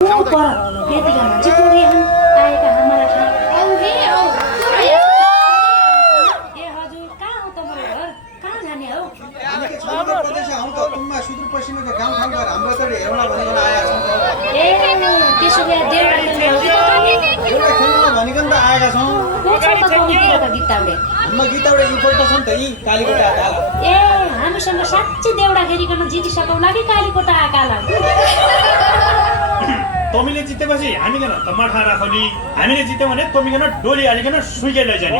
पर यतिका मान्छे कोरियन आएका हाम्रा ठाउँ ए हजुर कहाँ हो तपाईँ घर कहाँ जाने हो प्रदेश हौ त तुममा सुदूरपश्चिमको गाउँ ठाउँ गएर हाम्रो त हेर्न भनेर आएका छौँ ए त्यसो भए देउडा खेल्ने हो कि तपाईँ एउटा खेल्न भनेको नि त आएका छौँ गीताउडे हाम्रो गीताउडे इफोल्ट छ नि त यी कालीकोटा आकाला ए हामीसँग साँच्चै देउडा खेलिकन जितिसकौँला कि कालीकोटा आकाला तमीले जितेपछि हामीकन टमाटा राखौली हामीले जित्यो भने तमीकन डोली हालिकन सुइके लैजाने